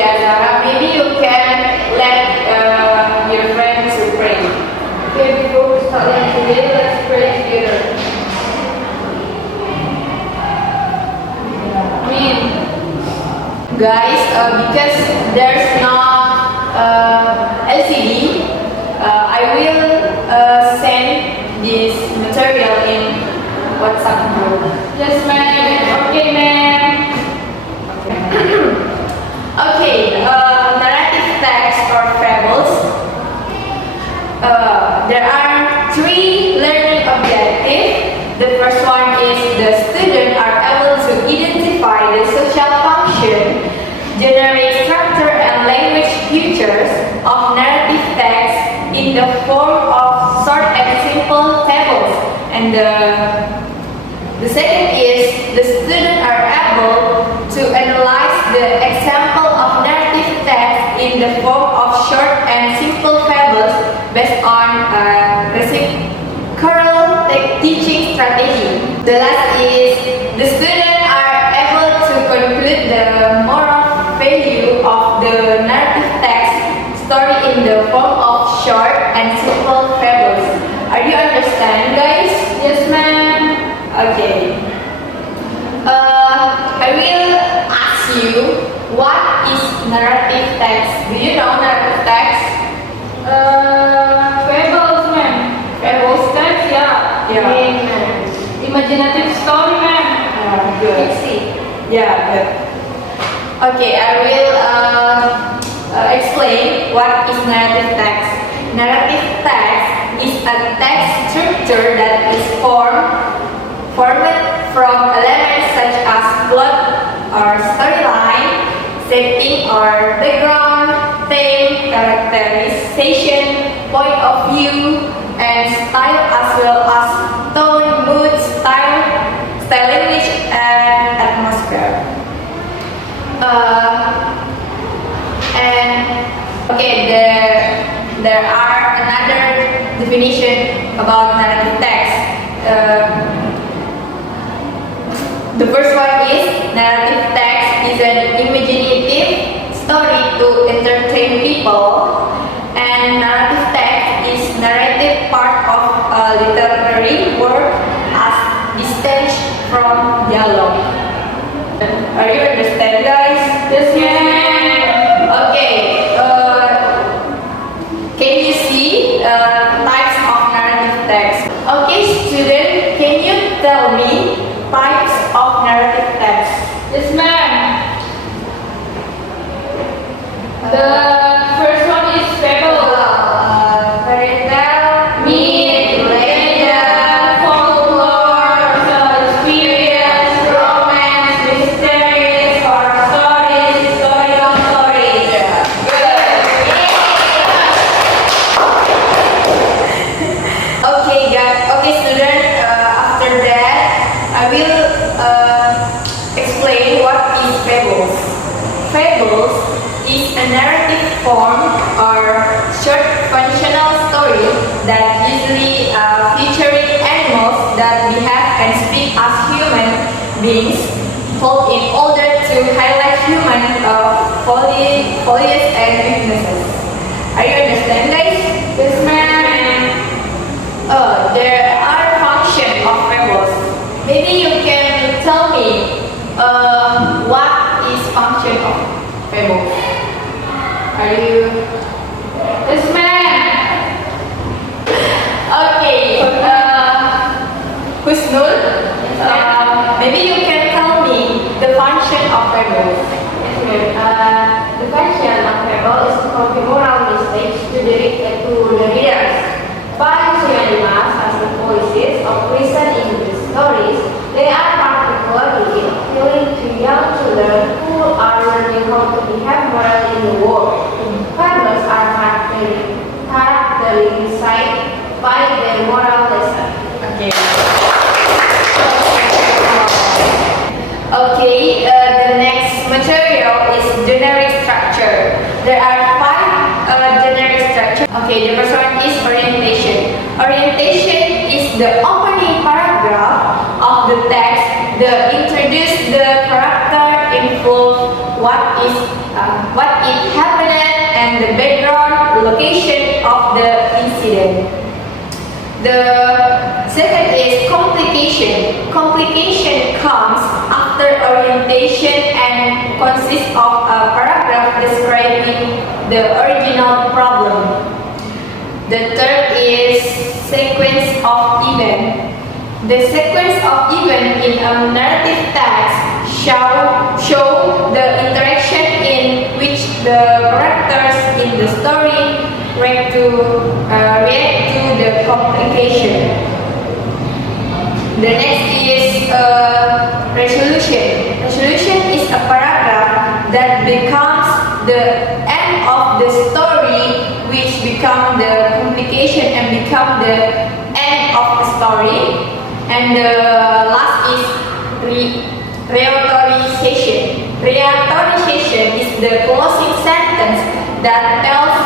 Okay, Azara, maybe you can let your friends to pray. Okay, before we start today, let's pray together. Guys, because there's not LCD, I will send this material in WhatsApp group. Yes, ma'am. Okay, ma'am. Okay, narrative texts or fables. There are 3 learning objectives. The first one is the students are able to identify the social function, generate structure and language features of narrative text in the form of short and simple tables. And the second is the students are able to analyze the example of narrative text in the form of short and simple fables based on reciprocal teaching strategy. The last is the students are able to conclude the moral value of the narrative text story in the form of short and simple fables. Are you understand, guys? Yes, ma'am. Okay. I will ask you, what is narrative text? Do you know narrative text? Fables, ma'am. Fables text? Yeah. Imaginative story, ma'am. Good. Fiction. Yeah, good. Okay, I will explain what is narrative text. Narrative text is a text structure that is formed from elements such as plot or storyline, setting or background, theme, characterization, point of view, and style, as well as tone, mood, style, language, and atmosphere. There are another definition about narrative text. The first one is narrative text is an imaginative story to entertain people, and narrative text is narrative part of a literary work as distinct from dialogue. Are you understand, guys? Yes, ma'am. Okay. Can you see types of narrative text? Okay, student, can you tell me types of narrative text? Yes, ma'am. The first one is fable. Fairy tale, Myth, legend, folklore, experience, romance, mysteries, horror stories, historical stories. Good. Okay, guys. Okay, student. After that, I will explain what is fables. Fables is a narrative form or short functional story that usually featuring animals that behave and speak as human beings, told in order to highlight human qualities and weaknesses. Are you understand, guys? Yes, ma'am. There are functions of fables. Maybe you can tell me what is function of fables. Are you? Yes, ma'am. Okay. Husnul, maybe you can tell me the function of fables. The function of fable is to convey moral message to the readers. By using animals as the voices of reason in the stories, they are particularly appealing to young children who are learning how to behave morally in the world. Fables are characterized by their moral lesson. Okay. Okay. The next material is generic structure. There are 5 generic structures. Okay. The first one is orientation. Orientation is the opening paragraph of the text. The introduce the character, involve what is what it happened and the background location of the incident. The second is complication. Complication comes after orientation and consists of a paragraph describing the original problem. The third is sequence of event. The sequence of event in a narrative text show the interaction in which the characters in the story react to the complication. The next is resolution. Resolution is a paragraph that becomes the end of the story, which become the complication and become the end of the story. And the last is reauthorication. Reauthorication is the closing sentence that tells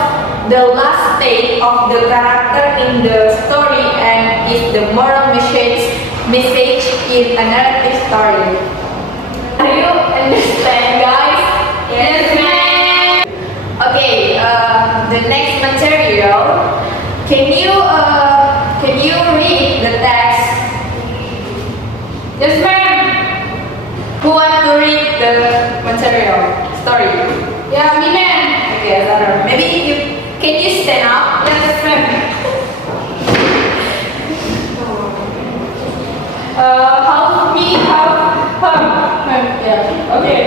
the last state of the character in the story and is the moral message in a narrative story. Do you understand, guys? Yes, ma'am. Okay, the next material. Can you read the text? Yes, ma'am. Who want to read the material story? Yeah, me, ma'am. Okay, Zara. Maybe can you stand up? Yes, ma'am. Help me help her. Ma'am. Yeah. Okay.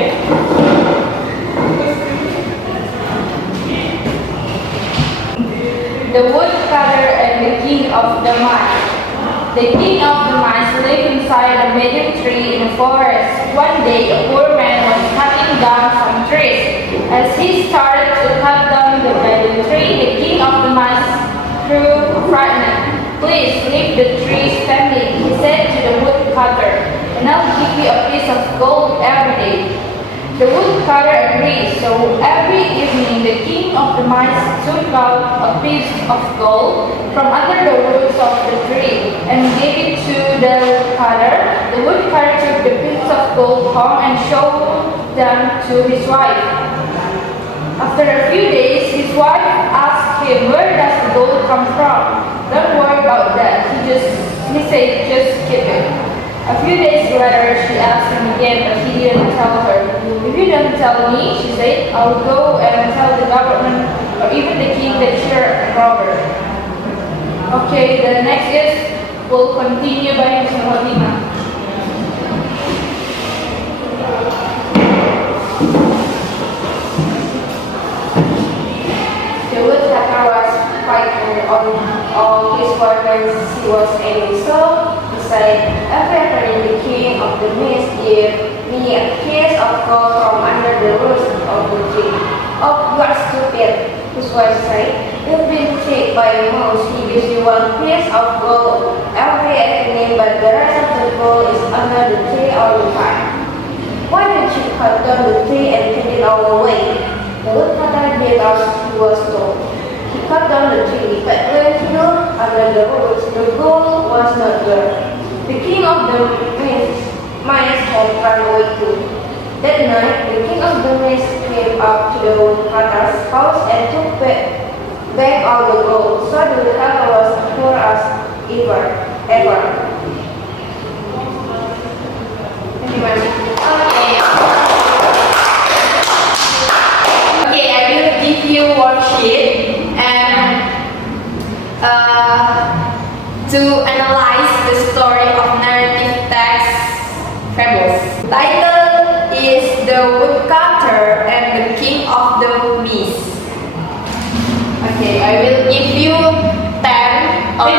The woodcutter and the king of the mine. The king of the mines lived inside a major tree in the forest. One day, a poor man was cutting down some trees. As he started to cut down the banyan tree, the king of the mines grew frightened. "Please leave the tree standing," he said to the woodcutter, "and I'll give you a piece of gold every day." The woodcutter agreed, so every evening the king of the mines took out a piece of gold from under the roots of the tree and gave it to the woodcutter. The woodcutter took the piece of gold home and showed them to his wife. After a few days, his wife asked him, "Where does the gold come from?" "Don't worry about that," he said, "just keep it." A few days later, she asked him again, but he didn't tell her. "If you don't tell me," she said, "I'll go and tell the government or even the king that you're a robber." Okay, the next is, we'll continue by Ms. Fatima. The woodcutter was frightened on all his workers. He was angry, so he said, "Every afternoon the king of the mist gave me a piece of gold from under the roots of the tree." "Oh, you are stupid," his wife said. "You've been tricked by a mouse. He gives you one piece of gold every afternoon, but the rest of the gold is under the tree all the time. Why don't you cut down the tree and take it all away?" The woodcutter did as he was told. He cut down the tree, but when he looked under the roots, the gold was not there. The king of the mines had run away too. That night, the king of the mines came up to the woodcutter's house and took back all the gold. So the woodcutter was poor as ever. Thank you, ma'am. Okay, I will give you worksheet and to analyze the story of narrative text fables. Title is The Woodcutter and the King of the Mist. Okay, I will give you 10 or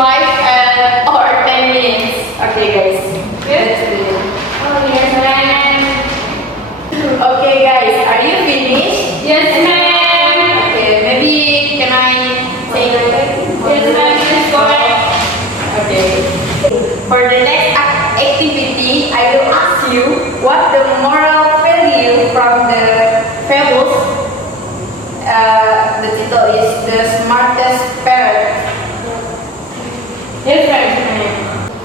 5 or 10 minutes. Okay, guys. Let's do it. Okay, guys, are you finished? Yes, ma'am. Okay, maybe can I take it? Yes, ma'am. Please go ahead. Okay. For the next activity, I will ask you what the moral value from the fables. The title is The Smartest Parrot. Yes, ma'am.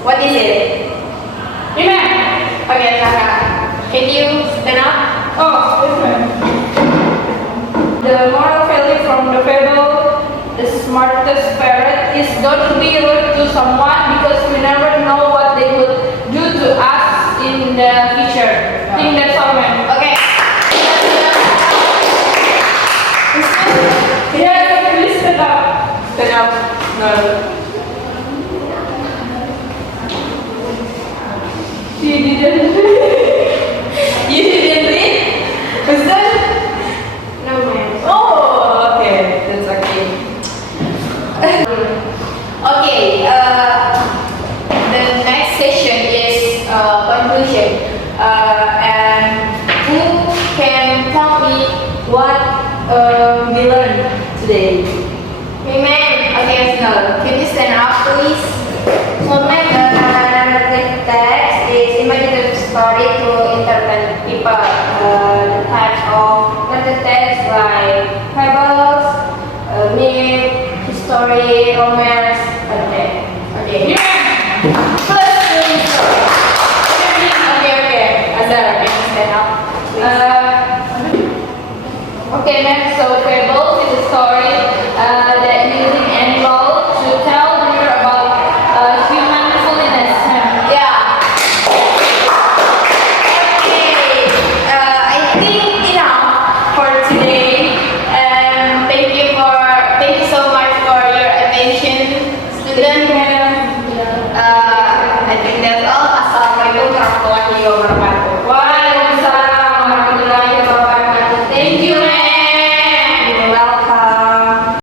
What is it? Yes, ma'am. Okay, Sarah. Can you stand up? Oh, different. The moral value from the fable, the smartest parrot, is don't be rude to someone because we never know what they would do to us in the future. I think that's all, man. Okay. Yeah, please stand up. Stand up. No. She didn't. You didn't read? Is that? No, ma'am. Oh, okay. That's okay. Okay. The next session is conclusion. And who can tell me what we learned today? Me, ma'am. Okay, no.